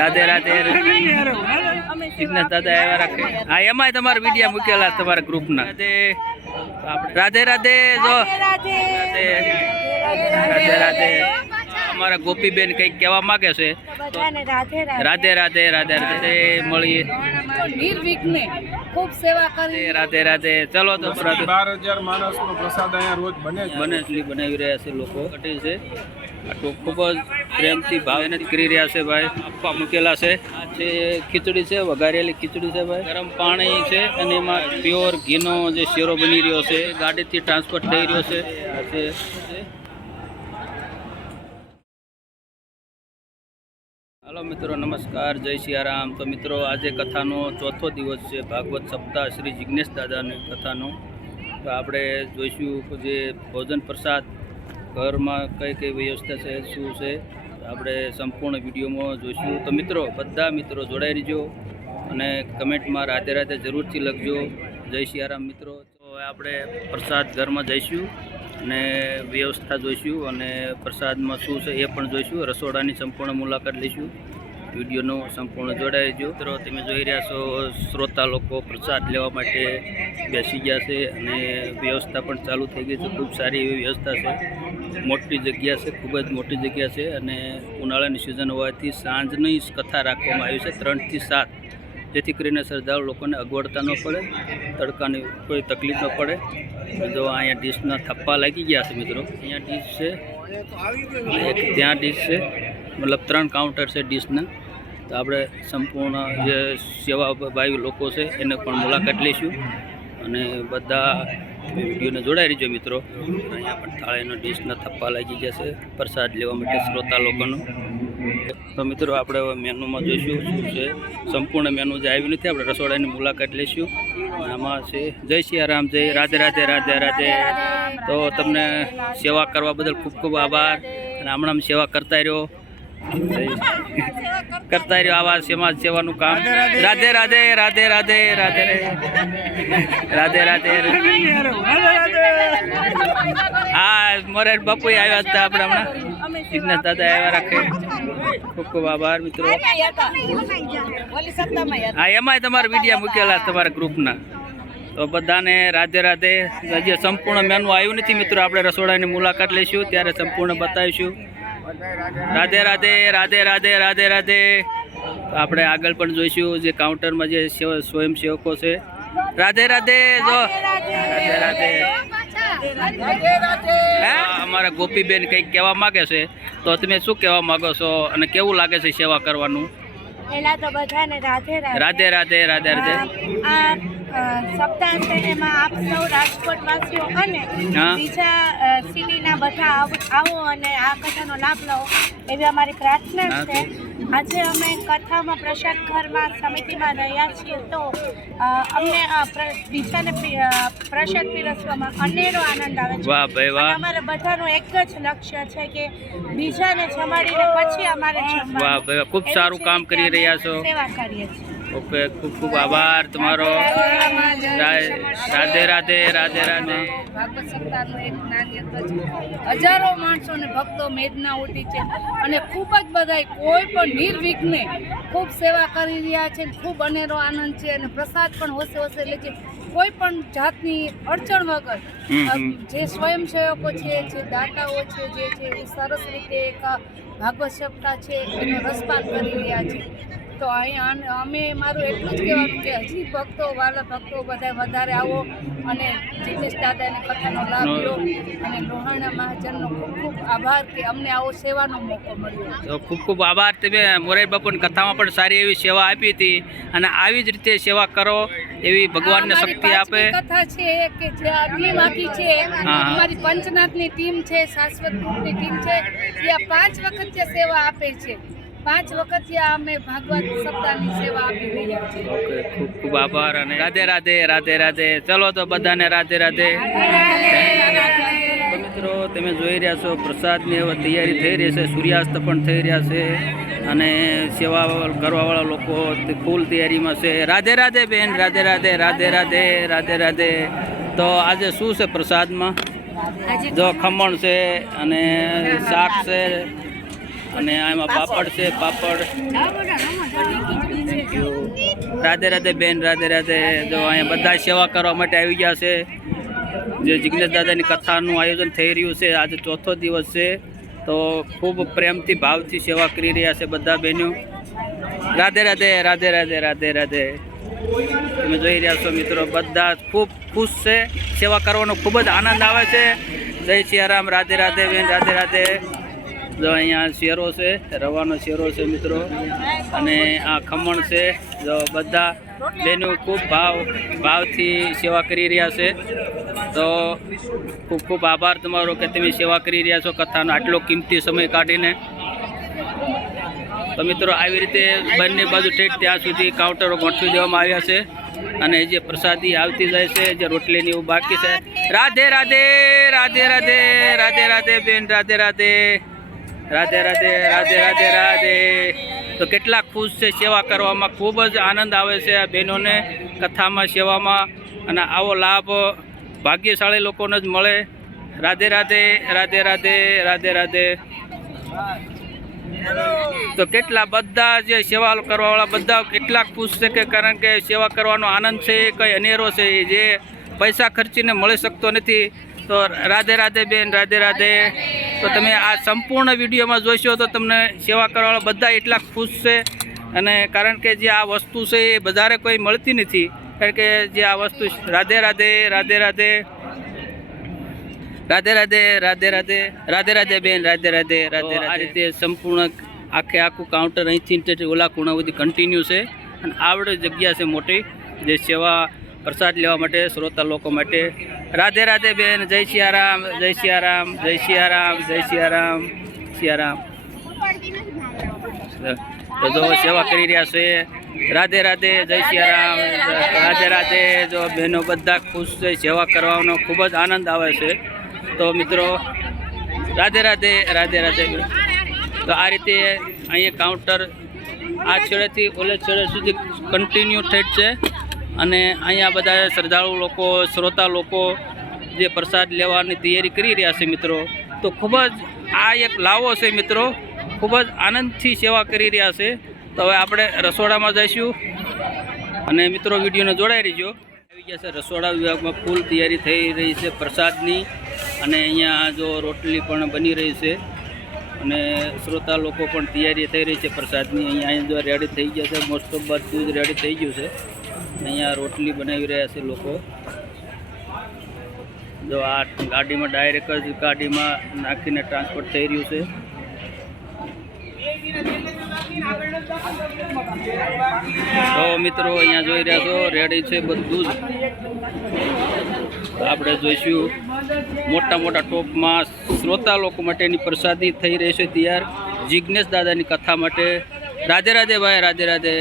રાધે રાધે જિગ્નેશ દાદા આવ્યા રાખે હા એમાંય તમારા વિડીયો મૂકેલા તમારા ગ્રુપના રાધે રાધે જો રાધે રાધે અમારા ગોપીબેન કંઈક કહેવા માંગે છે રાધે રાધે રાધે રાધે મળીએ નિર્વિઘ્ને ખૂબ સેવા કરી રાધે રાધે ચલો તો 12,000 માણસનો પ્રસાદ અહીંયા રોજ બને છે બનાવી રહ્યા છે લોકો કટી છે ખૂબ જ પ્રેમથી ભાવને કરી રહ્યા છે ભાઈ આપવા મૂકેલા છે આ છે ખીચડી છે વઘારેલી ખીચડી છે ભાઈ ગરમ પાણી છે અને એમાં પ્યોર ઘીનો જે શેરો બની રહ્યો છે ગાડીથી ટ્રાન્સપોર્ટ થઈ રહ્યો છે આ છે हेलो मित्रों नमस्कार जय सियाराम। तो मित्रों आज कथानो चौथो दिवस है भागवत सप्ताह श्री जिग्नेश दादा ने कथानो तो आपणे जोईशुं जे भोजन प्रसाद घर में कई कई व्यवस्था है शू है आपणे संपूर्ण विडियो में जोईशुं। तो मित्रों बधा मित्रों जोड़ाई रहीजो अने कमेंट में राधे राधे जरूर थी लखजो। जय सियाराम मित्रों। तो आपणे प्रसाद घर में जईशुं અને વ્યવસ્થા જોઈશું અને પ્રસાદમાં શું છે એ પણ જોઈશું રસોડાની સંપૂર્ણ મુલાકાત લઈશું વિડીયોનો સંપૂર્ણ જોડાઈ જો મિત્રો તમે જોઈ રહ્યા છો શ્રોતા લોકો પ્રસાદ લેવા માટે બેસી ગયા છે અને વ્યવસ્થા પણ ચાલુ થઈ ગઈ છે ખૂબ સારી એવી વ્યવસ્થા છે મોટી જગ્યા છે ખૂબ જ મોટી જગ્યા છે અને ઉનાળાની સિઝન હોવાથી સાંજની કથા રાખવામાં આવી છે 3 થી 7 જેથી કરીને શ્રદ્ધાળુ લોકોને અગવડતા ન પડે તડકાની કોઈ તકલીફ ન પડે। जो अँ डिशना थप्पा लगी गया है मित्रों अँ डिश से एक त्या डिश से मतलब 3 काउंटर से डिशना तो आप संपूर्ण जे सेवाभावी लोग से एने पण मुलाकात लईशुं अने बधा विडियो ने जोड़ाई रहीजो मित्रों। अँ पण थाळीनो डिशना थप्पा लगी गया है प्रसाद लेवा माटे श्रोता लोकोनो। तो मित्रों आपणे मेनू में जोईशुं शुं छे संपूर्ण मेनू जे आव्युं नथी आपणे रसोडानी मुलाकात लईशुं। आमां छे जय सियाराम जय राधे राधे राधे राधे। तो तमने सेवा करवा बदल खूब खूब आभार अने हमणां सेवा करता रहो आवा समाज सेवानुं काम। राधे राधे राधे राधे राधे राधे राधे हाँ मोरेल बापू आव्या हता आपणे हमणां जिग्नेश दादा आव्या राखे खूब खूब आभार मित्रों। हाँ एमांय तमारा विडियो मूकेला तमारा ग्रुपना तो बधाने राधे राधे। हजी संपूर्ण मेनू आव्युं नथी मित्रों आपणे रसोडानी मुलाकात लईशुं त्यारे संपूर्ण बतावीशुं। राधे राधे राधे राधे राधे राधे। तो आपणे आगळ पण जोईशुं जे काउंटर में जे स्वयंसेवको छे राधे राधे जो राधे राधे अमारा गोपीबेन कंईक कहेवा मांगे छे तो तमे शुं कहेवा मांगो छो अने केवुं लागे छे सेवा करवानुं? पहला तो बधाने राधे राधे राधे राधे राधे। सप्ताह में आप सौ राजकोटवासीओ अने बीजा सिटीना बधा आवो अने आ कथानो लाभ लो एवी अमारी प्रार्थना छे। आज अमे कथा में प्रसाद घर में समिति में रह्या छीए तो अमने बीजाने प्रसाद पीरसवामां अनेरो आनंद आवे छे। वाह भाई वाह। अमारे बधानो एक ज लक्ष्य छे के बीजाने जमाडीने पछी अमारे जमवानुं। वाह भाई खूब सारू काम करी रह्या छो। सेवा करीए छीए। ओके खूब खूब आभार तमारो। राधे राधे राधे राधे। भागवत सप्ताहनो एक नानी હતો છે હજારો માણસો ને ભક્તો મેદના ઉઠી છે અને ખૂબ જ બધાય કોઈ પણ નિર્વિઘ્ને ખૂબ સેવા કરી રહ્યા છે ખૂબ અનેરો આનંદ છે અને પ્રસાદ પણ હોશે હોશે લે છે કોઈ પણ જાતની અડચણ વગર જે સ્વયંસેવકો છે જે દાતાઓ છે જે છે સરસ રીતે એક ભાગવત સપ્તાહ છે એનો રસપાન કરી રહ્યા છે। तो अमे मारू एटलुं ज कहेवानुं के हजी भक्तो वाला भक्तो बधाय वधारे आवो अने जिग्नेश दादानी कथानो लाभ लो अने लोहाणा महाजननो खूब खूब आभार के अमने आवो सेवानो मोको मळ्यो। तो खूब खूब आभार तमे मोरारी बापूनी कथामां पण सारी एवी सेवा आपी हती अने आवी ज रीते सेवा करो एवी भगवानने शक्ति आपे। कथा छे के जे टीम आखी छे अमारी पंचनाथनी टीम छे शाश्वत ग्रुपनी टीम छे जे 5 वखत जे सेवा आपे छे 5 वखत अमे भागवत सप्ताहनी सेवा आपी रह्या छे। ओके खूब खूब आभार अने राधे राधे राधे राधे। चलो तो बधाने राधे राधे। तो मित्रों तमे जोई रह्या छो प्रसादनी हवे तैयारी थई रही छे सूर्यास्त पण थई रह्या छे अने सेवा करवावाळा लोको फूल तैयारीमां छे। राधे राधे बेन राधे राधे राधे राधे राधे राधे। तो आज शुं छे प्रसादमां? जो खमण छे अने शाक छे અને આમાં પાપડ છે, પાપડ. રાધે રાધે બેન, રાધે રાધે. જો અહીંયા બધા સેવા કરવા માટે આવી ગયા છે. જે જિગ્નેશ દાદાની કથાનું આયોજન થઈ રહ્યું છે, આજે ચોથો દિવસ છે, તો ખૂબ પ્રેમથી ભાવથી સેવા કરી રહ્યા છે બધા બહેનો. રાધે રાધે, રાધે રાધે, રાધે રાધે. તમે જોઈ રહ્યા છો મિત્રો, બધા ખૂબ ખુશ છે. સેવા કરવાનો ખૂબ જ આનંદ આવે છે. જય સિયારામ, રાધે રાધે બેન, રાધે રાધે. જો અહીંયા શેરો છે, રવાનો શેરો છે મિત્રો, અને આ ખમણ છે. જો બધા બહેનો ખૂબ ભાવથી સેવા કરી રહ્યા છે. તો ખૂબ ખૂબ આભાર તમારો કે તમે સેવા કરી રહ્યા છો કથાનો આટલો કિંમતી સમય કાઢીને. તો મિત્રો આવી રીતે બંને બાજુ ઠેઠ ત્યાં સુધી કાઉન્ટરો ગોઠવી દેવામાં આવ્યા છે, અને જે પ્રસાદી આવતી જાય છે, જે રોટલીની એવું બાકી છે. રાધે રાધે, રાધે રાધે, રાધે રાધે બેન, રાધે રાધે, રાધે રાધે, રાધે રાધે, રાધે. તો કેટલા ખુશ છે સેવા કરવામાં, ખૂબ જ આનંદ આવે છે આ બહેનોને કથામાં, સેવામાં, અને આવો લાભ ભાગ્યશાળી લોકોને જ મળે. રાધે રાધે, રાધે રાધે, રાધે રાધે. તો કેટલા બધા જે સેવા કરવાવાળા બધા કેટલા ખુશ છે કે કારણ કે સેવા કરવાનો આનંદ છે એ કંઈ અનેરો છે, જે પૈસા ખર્ચીને મળી શકતો નથી. તો રાધે રાધે બેન, રાધે રાધે. તો તમે આ સંપૂર્ણ વિડીયોમાં જોઈશો તો તમને સેવા કરવાવાળા બધા એટલા ખુશ છે, અને કારણ કે જે આ વસ્તુ છે એ બજારે કોઈ મળતી નથી, કારણ કે જે આ વસ્તુ. રાધે રાધે, રાધે રાધે, રાધે રાધે, રાધે રાધે, રાધે રાધે બેન, રાધે રાધે, રાધે. આ રીતે સંપૂર્ણ આખું કાઉન્ટર અહીંથી ઓલા ખૂણા સુધી કન્ટિન્યુ છે, અને આવડે જગ્યા છે મોટી, જે સેવા પ્રસાદ લેવા માટે શ્રોતા લોકો માટે. રાધે રાધે બેન, જય સિયારામ, જય સિયારામ, જય સિયારામ, જય સિયારામ, સિયારામ. તો જો સેવા કરી રહ્યા છે. રાધે રાધે, જય સિયારામ, રાધે રાધે. જો બહેનો બધા ખુશ છે, સેવા કરવાનો ખૂબ જ આનંદ આવે છે. તો મિત્રો રાધે રાધે, રાધે રાધે. તો આ રીતે અહીંયા કાઉન્ટર આ છેડેથી ઓલે છેડે સુધી કન્ટિન્યુ ઠેઠ છે, અને અહીંયા બધા શ્રદ્ધાળુ લોકો, શ્રોતા લોકો જે પ્રસાદ લેવાની તૈયારી કરી રહ્યા છે મિત્રો. તો ખૂબ જ આ એક લાવો છે મિત્રો, ખૂબ જ આનંદથી સેવા કરી રહ્યા છે. તો હવે આપણે રસોડામાં જઈશું, અને મિત્રો વિડીયોને જોડાઈ રહીજો. આવી ગયા છે રસોડા વિભાગમાં, ફૂલ તૈયારી થઈ રહી છે પ્રસાદની, અને અહીંયા જો રોટલી પણ બની રહી છે, અને શ્રોતા લોકો પણ તૈયારી થઈ રહી છે પ્રસાદની. અહીંયા જો રેડી થઈ ગયા છે, મોસ્ટ ઓફ બધું જ રેડી થઈ ગયું છે. અહીંયા રોટલી બનાવી રહ્યા છે લોકો. જો આ ગાડીમાં ડાયરેક્ટ જ ગાડીમાં નાખીને ટ્રાન્સપોર્ટ થઈ રહ્યું છે. તો મિત્રો અહીંયા જોઈ રહ્યા છો રેડી છે બધું જ. આપણે જોઈશું મોટા મોટા ટોપમાં શ્રોતા લોકો માટેની પ્રસાદી થઈ રહી છે તૈયાર, જિગ્નેશ દાદાની કથા માટે. રાધે રાધે ભાઈ, રાધે રાધે.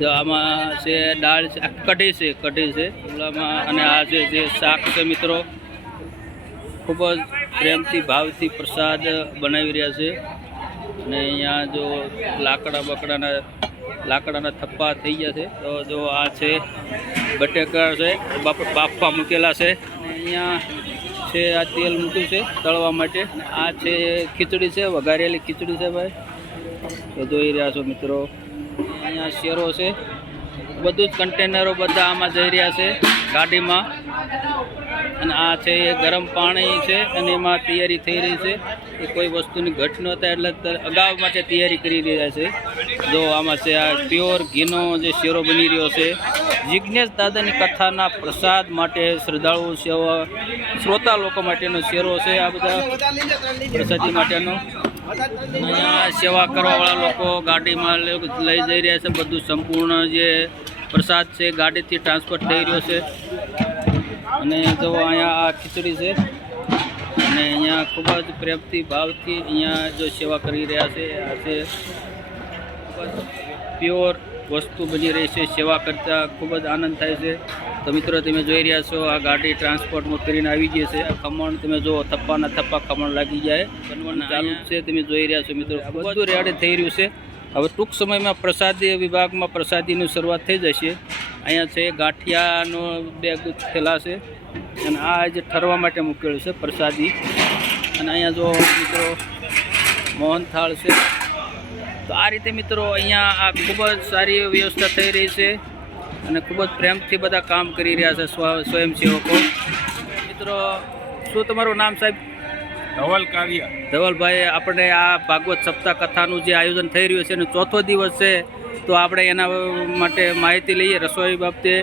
જો આમાં છે દાળ છે, કઢી છે, કઢી છે ઓલામાં, અને આ છે જે શાક છે મિત્રો. ખૂબ જ પ્રેમથી ભાવથી પ્રસાદ બનાવી રહ્યા છે. અને અહીંયા જો લાકડાના થપ્પા થઈ ગયા છે. તો જો આ છે બટેકા છે, બાફવા મૂકેલા છે, અને અહીંયા છે આ તેલ મૂક્યું છે તળવા માટે. આ છે ખીચડી છે, વઘારેલી ખીચડી છે ભાઈ. તો જોઈ રહ્યા છો મિત્રો, અહીંયા શેરો છે, બધું જ કન્ટેનરો બધા આમાં જઈ રહ્યા છે ગાડીમાં. અને આ છે એ ગરમ પાણી છે, અને એમાં તૈયારી થઈ રહી છે. એ કોઈ વસ્તુની ઘટ ન થાય એટલે અગાઉ માટે તૈયારી કરી રહ્યા છે. જો આમાં છે આ પ્યોર ઘીનો જે શેરો બની રહ્યો છે, જિગ્નેશ દાદાની કથાના પ્રસાદ માટે શ્રદ્ધાળુ સેવા શ્રોતા લોકો માટેનો શેરો છે. આ બધા પ્રસાદી માટેનો અહીંયા સેવા કરવાવાળા લોકો ગાડીમાં લઈ જઈ રહ્યા છે. બધું સંપૂર્ણ જે પ્રસાદ છે ગાડીથી ટ્રાન્સફર થઈ રહ્યો છે. અને જો અહીંયા આ ખીચડી છે, અને અહીંયા ખૂબ જ પ્રેમથી ભાવથી અહીંયા જો સેવા કરી રહ્યા છે. આ છે પ્યોર વસ્તુ બની રહી છે, સેવા કરતાં ખૂબ જ આનંદ થાય છે. તો મિત્રો તમે જોઈ રહ્યા છો આ ગાડી ટ્રાન્સપોર્ટમાં કરીને આવી ગઈ છે. આ ખમણ તમે જુઓ, થપ્પાના થપ્પા ખમણ લાગી જાય, બનવાનું ચાલુ છે. તમે જોઈ રહ્યા છો મિત્રો, બધું રેડી થઈ રહ્યું છે. હવે ટૂંક સમયમાં પ્રસાદી વિભાગમાં પ્રસાદીની શરૂઆત થઈ જશે. અહીંયા છે ગાંઠિયાનો 2 થેલા છે, અને આ જે ઠરવા માટે મૂકેલું છે પ્રસાદી. અને અહીંયા જો મિત્રો મોહનથાળ છે. તો આ રીતે મિત્રો અહીંયા આ ખૂબ જ સારી વ્યવસ્થા થઈ રહી છે અને ખૂબ જ પ્રેમથી બધા કામ કરી રહ્યા છે સ્વયંસેવકો. મિત્રો શું તમારું નામ સાહેબ? ધવલ કારિયા. ધવલભાઈ, આપણે આ ભાગવત સપ્તાહ કથાનું જે આયોજન થઈ રહ્યું છે એનો ચોથો દિવસ છે, તો આપણે એના માટે માહિતી લઈએ રસોઈ બાબતે.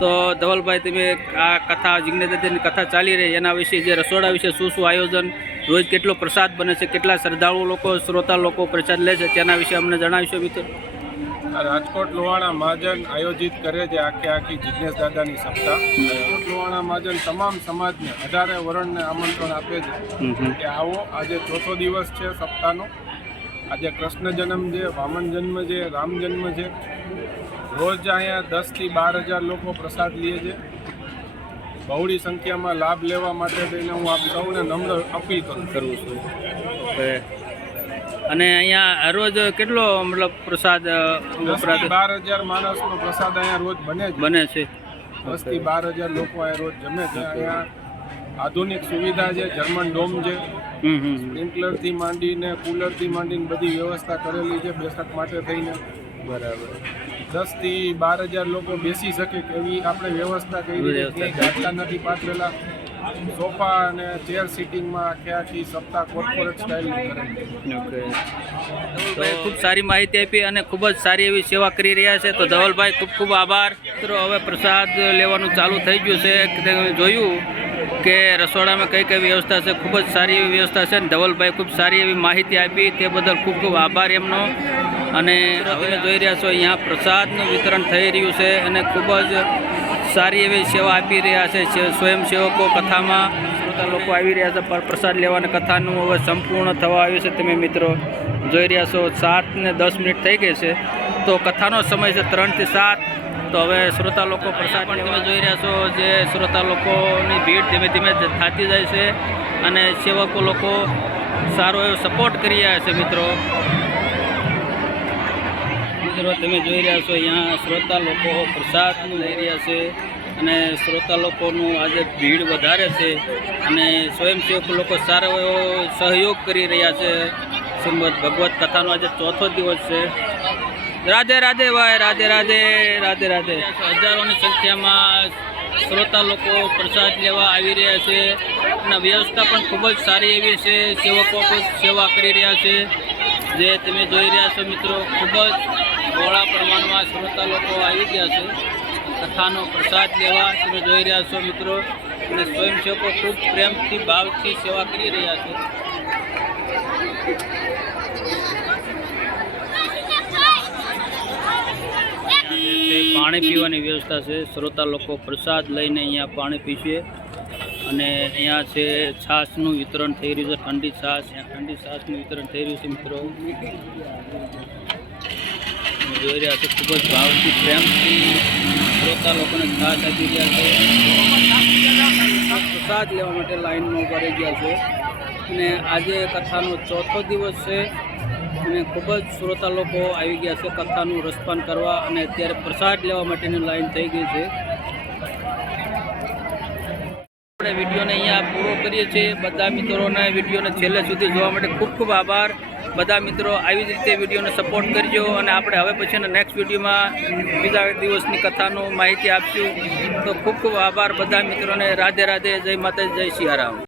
તો ધવલભાઈ, તમે આ કથા જિજ્ઞેશ દાદાની કથા ચાલી રહી એના વિશે, જે રસોડા વિશે શું શું આયોજન, રોજ કેટલો પ્રસાદ બને છે, કેટલા શ્રદ્ધાળુ લોકો, શ્રોતા લોકો પ્રસાદ લે છે, તેના વિશે અમને જણાવીશો મિત્રો? રાજકોટ લોહાણા મહાજન આયોજિત કરે છે આખી જિજ્ઞેશ દાદાની સપ્તાહ. રાજકોટ લોહાણા મહાજન તમામ સમાજને 18 વર્ણને આમંત્રણ આપે છે કે આવો. આજે ચોથો દિવસ છે સપ્તાહનો. આજે કૃષ્ણ જન્મ છે, વામન જન્મ છે, રામ જન્મ છે. રોજ અહીંયા 10 થી 12 હજાર લોકો પ્રસાદ લે છે. બહોળી સંખ્યામાં લાભ લેવા માટે થઈને હું આપ સૌને નમ્ર અપીલ કરું છું. અને અહીંયા રોજ કેટલો મતલબ પ્રસાદ 10 થી 12 હજાર માણસનો પ્રસાદ અહીંયા રોજ બને છે. 10 થી 12 હજાર લોકો અહીંયા રોજ જમે છે. અહીંયા આધુનિક સુવિધા છે, જર્મન ડોમ છે, સ્પ્રિંકલરથી માંડીને કુલરથી માંડીને બધી વ્યવસ્થા કરેલી છે બેઠક માટે થઈને. બરાબર. 10 થી 12 હજાર લોકો બેસી શકે એવી આપણે વ્યવસ્થા કરી છે. ગાદલા નથી પાથરેલા. સોફા અને ચેર સિટિંગમાં આખી સપ્તાહ કોર્પોરેટ સ્ટાઇલની કરેલી. ઓકે. તો ખૂબ સારી માહિતી આપી અને ખૂબ જ સારી એવી સેવા કરી રહ્યા છે. તો ધવલભાઈ, ખૂબ ખૂબ આભાર. મિત્રો, હવે પ્રસાદ લેવાનું ચાલુ થઈ ગયું છે. તમે જોયું કે રસોડામાં કઈ કઈ વ્યવસ્થા છે, ખૂબ જ સારી એવી વ્યવસ્થા છે. ધવલભાઈ ખૂબ સારી એવી માહિતી આપી, તે બદલ ખૂબ ખૂબ આભાર એમનો. અને તમે જોઈ રહ્યા છો અહીંયા પ્રસાદનું વિતરણ થઈ રહ્યું છે અને ખૂબ જ સારી એવી સેવા આપી રહ્યા છે સ્વયંસેવકો. કથામાં શ્રોતા લોકો આવી રહ્યા છે પ્રસાદ લેવાના. કથાનું હવે સંપૂર્ણ થવા આવ્યું છે. તમે મિત્રો જોઈ રહ્યા છો 7:10 થઈ ગઈ છે. તો કથાનો સમય છે 3 થી 7. તો હવે શ્રોતા લોકો પ્રસાદ પણ તમે જોઈ રહ્યા છો, જે શ્રોતા લોકોની ભીડ ધીમે ધીમે થતી જાય છે અને સેવકો લોકો સારો એવો સપોર્ટ કરી રહ્યા છે. મિત્રો તમે જોઈ રહ્યા છો અહીંયા શ્રોતા લોકો પ્રસાદનું લઈ રહ્યા છે અને શ્રોતા લોકોનું આજે ભીડ વધારે છે અને સ્વયંસેવક લોકો સારો એવો સહયોગ કરી રહ્યા છે. શ્રીમદ ભગવત કથાનો આજે ચોથો દિવસ છે. રાધે રાધે ભાઈ, રાધે રાધે, રાધે રાધે. હજારોની સંખ્યામાં શ્રોતા લોકો પ્રસાદ લેવા આવી રહ્યા છે અને વ્યવસ્થા પણ ખૂબ જ સારી એવી છે. સેવકો પણ સેવા કરી રહ્યા છે, જે તમે જોઈ રહ્યા છો મિત્રો. ખૂબ જ બહોળા પ્રમાણમાં શ્રોતા લોકો આવી ગયા છે કથાનો પ્રસાદ લેવા. તમે જોઈ રહ્યા છો મિત્રો. અને સ્વયંસેવકો ખૂબ પ્રેમથી, ભાવથી સેવા કરી રહ્યા છે. પાણી પીવાની વ્યવસ્થા છે. શ્રોતા લોકો પ્રસાદ લઈને અહીંયા પાણી પીશે. અને અહીંયા છે છાશનું વિતરણ થઈ રહ્યું છે, ઠંડી છાશ. ઠંડી છાશનું વિતરણ થઈ રહ્યું છે મિત્રો. જોઈ રહ્યા છો ખૂબ જ ભાવથી, પ્રેમથી શ્રોતા લોકોને છાશ આપી રહ્યા છે. પ્રસાદ લેવા માટે લાઈનમાં ઉભા રહી ગયા છે. અને આજે કથાનો ચોથો દિવસ છે અને ખૂબ જ શ્રોતા લોકો આવી ગયા છે કથાનું રસપાન કરવા. અને અત્યારે પ્રસાદ લેવા માટેની લાઈન થઈ ગઈ છે. આપણે વિડીયોને અહીંયા પૂરો કરીએ છીએ. બધા મિત્રોને વિડીયોને છેલ્લે સુધી જોવા માટે ખૂબ ખૂબ આભાર. બધા મિત્રો આવી જ રીતે વિડીયોને સપોર્ટ કરજો અને આપણે હવે પછીના નેક્સ્ટ વિડીયોમાં બીજા દિવસની કથાનું માહિતી આપશું. તો ખૂબ ખૂબ આભાર બધા મિત્રોને. રાધે રાધે, જય માતાજી, જય સિયારામ.